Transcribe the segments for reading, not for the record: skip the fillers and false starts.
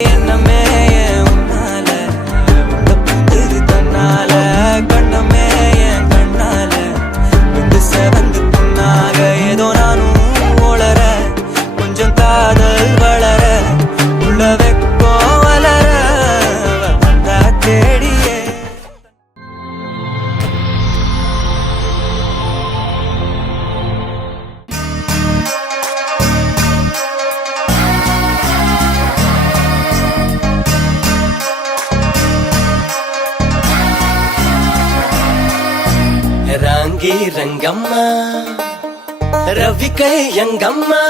எண்ணமே உன்னால உள்ள புந்தது தன்னால கண்ணமே என் கண்ணால வந்து செவந்து புண்ணாக ஏதோ நானும் ஒளர கொஞ்சம் காதல் வளர உள்ள வெக்கோ வளர வந்தா தேடியே ராங்கி ரங்கம்மா ரவிக்கை எங்கம்மா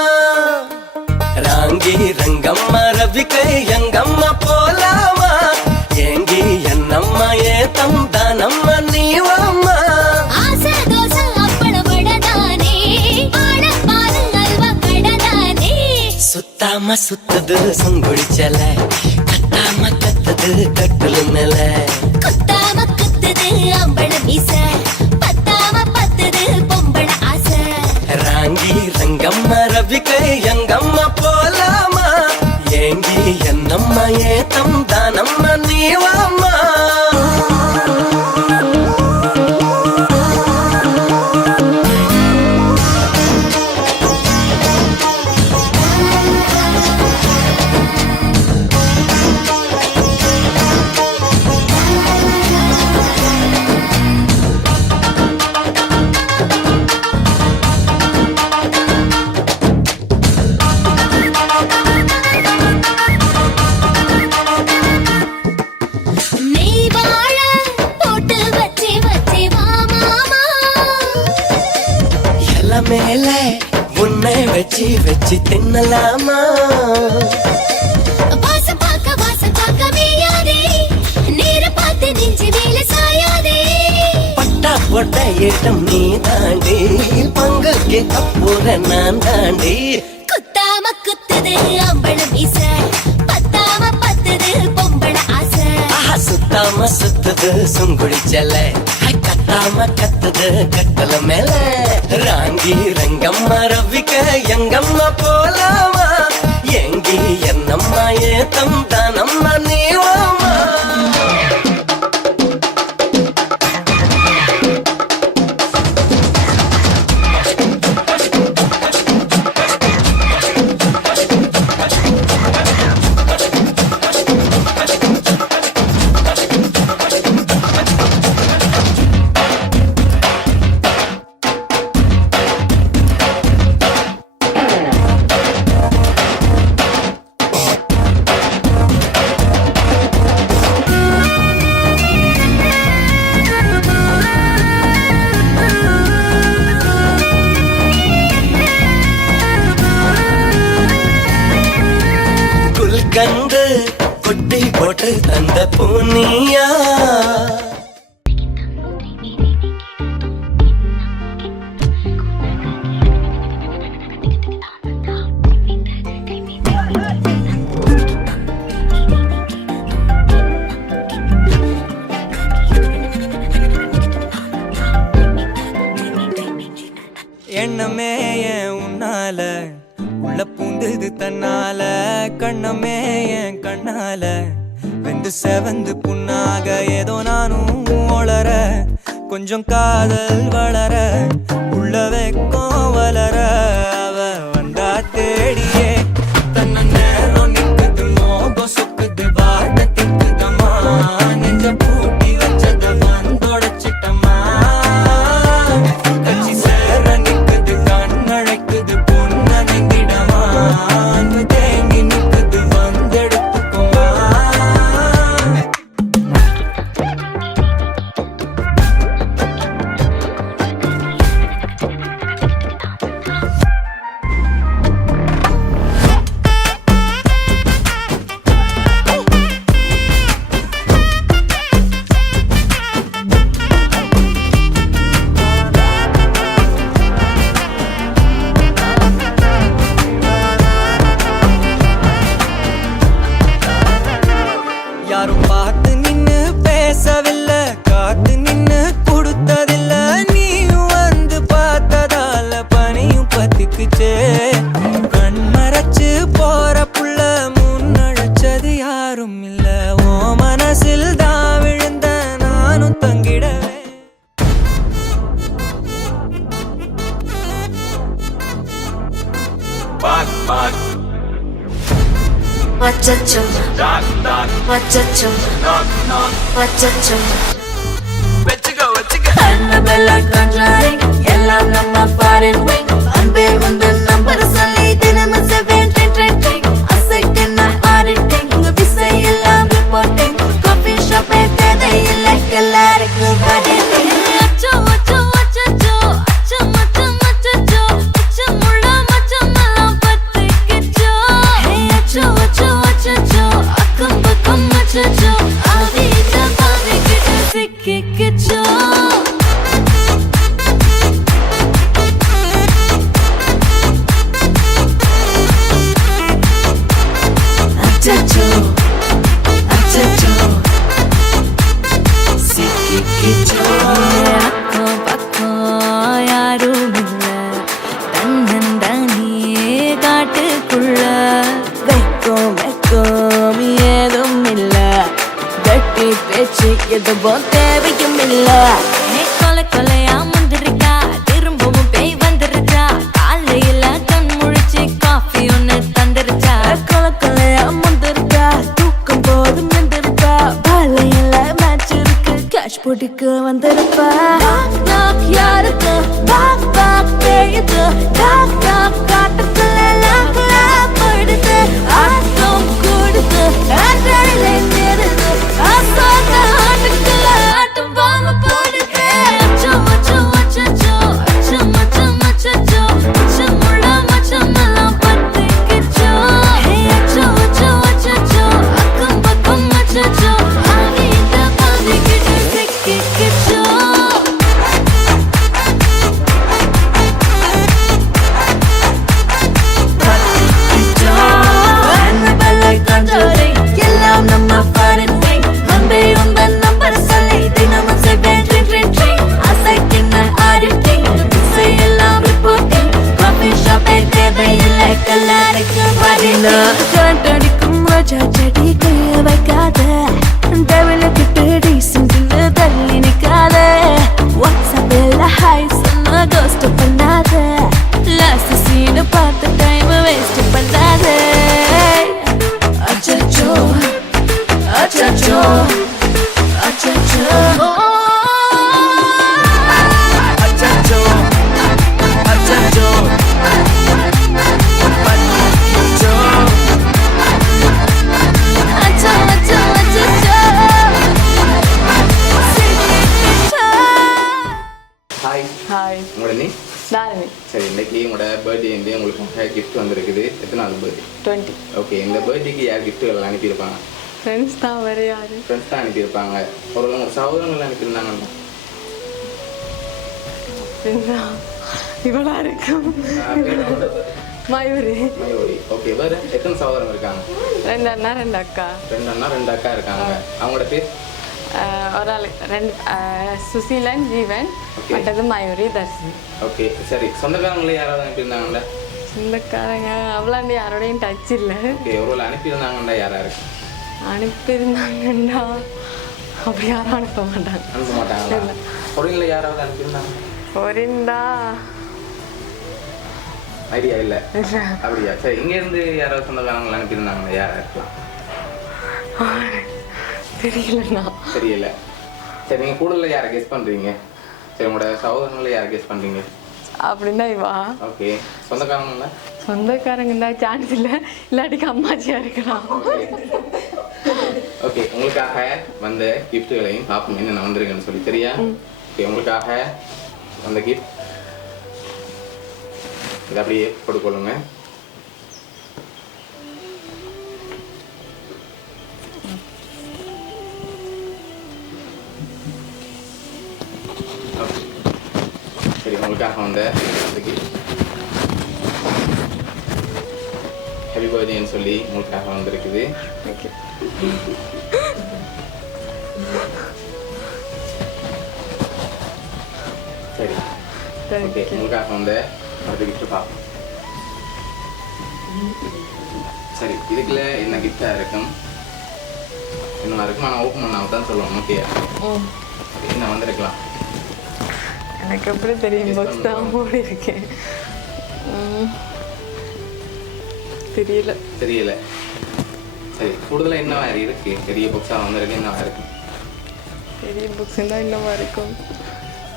ராங்கி ரங்கம்மா ரவிக்கை எங்கம்மா போலாமா ஏங்கி என்னம்மா ஏ தம்தானம்மா நீவம்மா ஆசை தோசை அப்பளம் வடதானே ஆடப்பாரு அல்வா கடதானே சுத்தாம சுத்தது சுங்குடிச்சல கத்தாம கத்தது கட்டுல மேல குத்தாம குத்துது அம்பள மீச பத்தாம பத்துது பொம்பள ஆசை ராங்கி ரங்கம்மா ரவிக்கை எங்கம்மா போலாமா ஏங்கி என்னம்மா ஏ தம்தானம்மா நீவம்மா நீ வாழ போட்டு வச்சி வச்சி வா மாமா எல மேல உன்னை வச்சு வச்சு தின்னலாமா வாசம் பார்க்க மேயாதே நீர பார்த்து நெஞ்சு மேல சாயாதே பட்டா போட்ட ஏட்டம் நீ தாண்டி பங்குக்கு கப்புற நான் தாண்டி குத்தாம குத்துது அம்பள மீச பத்தாம பத்துது பொம்பள ஆசை ஆஹா சுத்தாம சுத்துது சுங்குடிச்சல கத்தாம கத்துது கட்டல மேல ராங்கி ரங்கம்மா ரவிக்க எங்கம்மா போலாமா எங்கி என்னம்மா ஏ தம்தானம்மா நீவாமா கண்டு கொட்டி போட்டு தந்த பூனியா எண்ணமே என் உன்னால உள்ள பூந்தது தன்னால கண்ணமே என் கண்ணால வெந்து செவந்து புண்ணாக ஏதோ நானும் ஒளர கொஞ்சம் காதல் வளர உள்ள வெக்கம் வளர அவ வந்தா தேடியே தன்ன நேரம் நிக்குது மோகம் சுக்குது வாட திக்குதம்மா நெஞ்ச பூட்டி வச்சத வந்தொடச்சிட்டம்மா கட்சி சேர நிக்குது கண்ணழைக்குது பொண்ண நெங்கிடமா அன்பு தேங்கி நிக்குது வந்தெடுத்துக்குமா அச்சச்சோ அச்சச்சோ அச்சச்சோ Annabella conjuring எல்லாம் நம்ம foreign wing அன்பே உந்தன் நம்பர் சொல்லி தினமும் 7 அசைக்கின ஆடிட்டிங் உங்க விசை எல்லாம் ரிப்போர்ட்டிங் காஃபி ஷாப்பே தேவையில்லை எல்லாருக்கும் படிட்டிங் அச்சோ அச்சோ அச்சச்சோ அச்சம் அச்சம் அச்சச்சோ அச்சமுள்ள மச்சமெல்லாம் பத்திக்கிச்சோ அச்சோ அச்சோ அச்சச்சோ அக்கம் பக்கம் அச்சச்சோ ஆவித பாவிக்கிட்ட சிக்கிக்கிச்சோ அச்சச்சோ அச்சச்சோ சிக்கிக்கிச்சோ அக்கம் பக்கம் யாரும் இல்ல தன்னந்தனியே காட்டுக்குள்ள வெக்கம் வெக்கம் ஏதும் இல்ல வெட்டி பேச்சு எதுவும் தேவையும் இல்ல கொலை கொலையா முந்திருக்கா திரும்பவும் பேய் வந்துருச்சா காலையில கண் முழிச்சு காஃபி ஒன்னு தந்துருச்சா கொலை கொலையா முந்திருக்கா தூக்கம் போதும் எந்திருப்பா பாலையில மேட்ச் இருக்கு கேஷ் போட்டுக்கு வந்திருப்பா யாருக்கு பாக் பாக் பேயுது டாக் டாக் காட்டுக்குள்ள லாக்ல போயிடுது ஆட்டம் கூடுது ஆட்டடிலே நேருது ஆசாத ஆட்டுக்குள்ள ஆட்டம் பாம போடுது அச்சோ அச்சோ அச்சச்சோ அச்சம் அச்சம் அச்சச்சோ அச்சமுள்ள மச்சமெல்லாம் பத்திக்கிச்சோ அச்சோ அச்சோ அச்சச்சோ அக்கம் பக்கம் அச்சச்சோ ஆவித பாவிக்கிட்டு சிக்கிக்கிச்சோ Annabella conjuring எல்லாம் நம்ம foreign wing அன்பே உந்தன் நம்பர் சொல்லி தினமும் 7 அசைக்கின ஆடிட்டிங் விசை எல்லாம் ரிப்போர்ட்டிங் காஃபி ஷாப்பே தேவையில்லை எல்லாருக்கும் படினா காட்டடிக்கும் ரோஜா செடி கைய வைக்காத டெவலுக்கிட்டு டீசென்ட்னு தள்ளி நிக்காத வாட்ஸ்அப்பில் ஹாய் சொன்ன கோஸ்ட் பண்ணாத லாஸ்ட் சீனை பார்த்து டைம் வேஸ்ட் பண்ணாத அச்சச்சோ அச்சச்சோ அச்சச்சோ அச்சச்சோ அச்சச்சோ பத்திக்கிச்சோ அச்சோ அச்சோ அச்சச்சோ சிக்கிக்கிச்சோ ஹாய் ஹாய் உங்களோட நேம் தாரணி சரி இன்னைக்கு உங்களோட பர்த்டே வந்து உங்களுக்கு கிஃப்ட் வந்திருக்குது எத்தனாவது பர்த்டே 20 ஓகே இந்த பர்த்டேக்கு யார் கிஃப்ட்டுகள் அனுப்பியிருப்பாங்க ஃப்ரெண்ட்ஸ் தான் வேறு யாரு ஃப்ரெண்ட்ஸ் தான் அனுப்பியிருப்பாங்க ஒரு சகோதரங்கள் அனுப்பியிருந்தாங்கண்ணா இவ்வளோ இருக்கும் மயூரி மயூரி ஓகே வேறு எத்தனை சகோதரங்க இருக்காங்க 2 அண்ணா 2 அக்கா 2 அண்ணா 2 அக்கா இருக்காங்க அவங்களோட பேர் ஒரு ஆள் 2 சுசீலன் ஜீவன் Okay. மற்றது மயூரி தர்ஷினி ஓகே சரி சொந்தக்காரங்களே யாராவது அனுப்பியிருந்தாங்கல்ல சொந்தக்காரங்க அவ்வளோண்டு யாரோடையும் டச் இல்லை ஓகே ஒருவேளை அனுப்பியிருந்தாங்கண்டா யாரா இருக்கு அனுப்பியிருந்தாங்கன்னா அப்படி யாரும் அனுப்ப மாட்டாங்க அனுப்ப மாட்டாங்களா பொருளில் யாராவது அனுப்பியிருந்தாங்க பொரிந்தா ஐடியா இல்லை அப்படியா சரி இங்கேருந்து யாராவது சொந்தக்காரங்களை அனுப்பியிருந்தாங்களா யாரா இருக்கலாம் தெரியலண்ணா தெரியல சரி நீங்கள் கூடுதலில் யாரை கெஸ் பண்ணுறீங்க சரி உங்களோட சகோதரங்களை யாரை கெஸ் பண்ணுறீங்க அப்படின்னா இவா ஓகே சொந்தக்காரங்களா சொந்தக்காரங்கன்னா சான்ஸ் இல்லை இல்லாட்டிக்கு அம்மாச்சியா இருக்கலாம் ஓகே உங்களுக்காக வந்த கிஃப்ட்டுகளையும் பார்ப்போம் என்னென்ன வந்திருக்குன்னு சொல்லி சரியா ஓகே உங்களுக்காக வந்த கிஃப்ட் இதை அப்படியே போட்டுக்கொள்ளுங்க Okay. சரி உங்களுக்காக வந்த அந்த கிஃப்ட் ஹாப்பி பர்த்டேன்னு சொல்லி உங்களுக்காக வந்திருக்குது ஓகே சரி ஓகே உங்களுக்காக வந்த அடுத்த கிஃப்ட் பார்ப்போம் சரி இதுக்குள்ள என்ன கிஃப்டாக இருக்கும் இன்னும் இருக்கும் ஆனால் ஓப்பன் பண்ணாம தான் சொல்லுவோம் ஓகே என்ன வந்திருக்கலாம் எனக்கு எப்படி தெரியும் பாக்ஸ் தான் மூடி இருக்கேன் தெரியல தெரியல சரி கூடுதலாக என்ன மாதிரி இருக்கு பெரிய பாக்ஸாக வந்திருக்கு என்ன இருக்கு பெரிய புக்ஸ் தான் இன்னமா இருக்கும்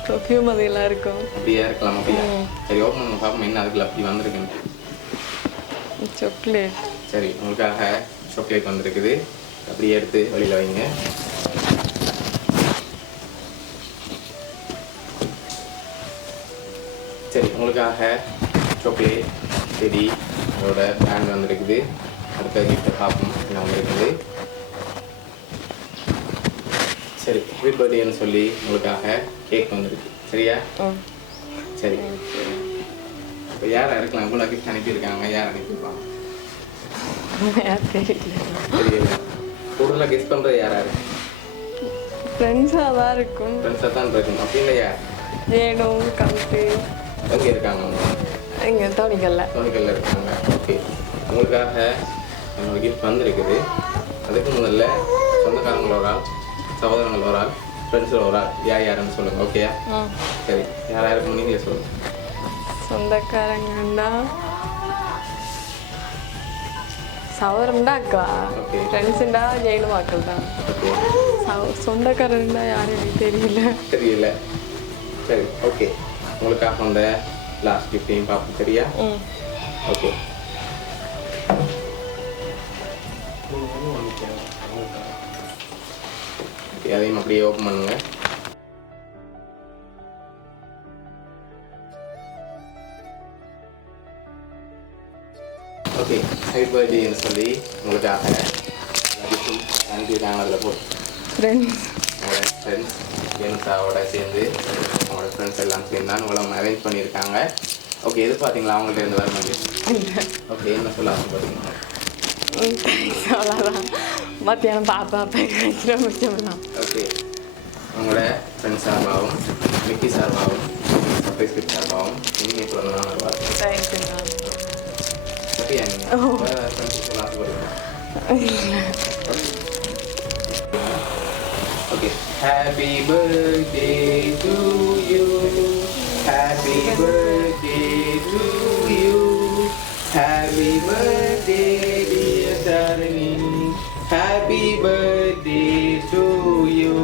பெர்ஃப்யூம் அதெல்லாம் இருக்கும் அப்படியா இருக்கலாம் அப்படியா சரி ஓப்பன் பண்ணி பார்ப்போம் என்ன அதுக்குள்ள அப்படி வந்திருக்குன்னு சாக்லேட் சரி உங்களுக்காக சாக்லேட் வந்திருக்குது அப்படியே எடுத்து வெளியில் வைங்க சரி உங்களுக்காக சாக்லேட் செடி அதோட பிராண்ட் வந்திருக்குது அடுத்த கிஃப்ட்டை பார்ப்போம் என்ன வந்திருக்குது சரி ஹாப்பி பர்த்டேன்னு சொல்லி உங்களுக்காக கேக் வந்திருக்கு சரியா சரி இப்போ யாரை இருக்கலாம் இவ்வளோ கிஃப்ட் அனுப்பியிருக்காங்க யார் அனுப்பியிருப்பாங்க தெரியல கூடுதலாக கெஸ்ட் பண்ணுறது யாரா இருக்கு ஃப்ரெண்ட்ஸாக தான் இருக்கும் ஃப்ரெண்ட்ஸாக தான் இருக்கும் அப்படி இல்லையா ஏனும் கம்பி எங்கே இருக்காங்க அவங்க இங்கே தோணிக்கல்ல தோணிக்கல்ல இருக்காங்க ஓகே உங்களுக்காக என்னோட கிஃப்ட் வந்திருக்குது அதுக்கு முதல்ல சொந்தக்காரங்கள ஒரு ஆள் சகோதரங்கள் ஒரு ஆள் ஃப்ரெண்ட்ஸில் ஒரு ஆள் யாருன்னு சொல்லுங்கள் ஓகேயா சரி யாராக இருக்கும் நீங்களே சொல்லுங்கள் சொந்தக்காரங்கண்டா சவரம்டா அக்கா Okay. ஃப்ரெண்ட்ஸுண்டா ஜெயிலு மக்கள் தான் ஓகே சொந்தக்காரன்டா யாரும் எனக்கு தெரியல தெரியல சரி ஓகே உங்களுக்காக அந்த லாஸ்ட் கிஃப்டையும் பார்ப்போம் சரியா ஓகே ஓகே அதையும் அப்படியே ஓப்பன் பண்ணுங்க ஓகே ஹாப்பி பர்த்டேன்னு சொல்லி உங்களுக்காக கிஃப்ட்டும் அனுப்பியிருக்காங்க அதில் போட்டு ஃப்ரெண்ட்ஸ் உங்களோட ஃப்ரெண்ட்ஸ் ஜென்ஸாவோட சேர்ந்து உங்களோட ஃப்ரெண்ட்ஸ் எல்லாம் சேர்ந்து தான் உங்களை அரேஞ்ச் பண்ணியிருக்காங்க ஓகே எது பார்த்தீங்களா அவங்கள்ட்ட இருந்து வர மாதிரி ஓகே என்ன சொல்ல ஆசைப்படுறீங்க அவ்வளோதான் மத்தியானம் பாப்பா வச்சுட்டு முடிச்சோம்லாம் ஓகே உங்களோட ஃப்ரெண்ட்ஸ் சார்பாகவும் மிக்கி சார்பாகவும் சர்ப்ரைஸ் கிஃப்ட் சார்பாகவும் இனிமே பிறந்த நாள் வருவார் தேங்க்யூண்ணா ஓகே நீங்கள் வேறு ஃப்ரெண்ட்ஸ் சொல்ல ஆசைப்படுறீங்க okay happy birthday to you happy birthday to you happy birthday dear darling happy birthday to you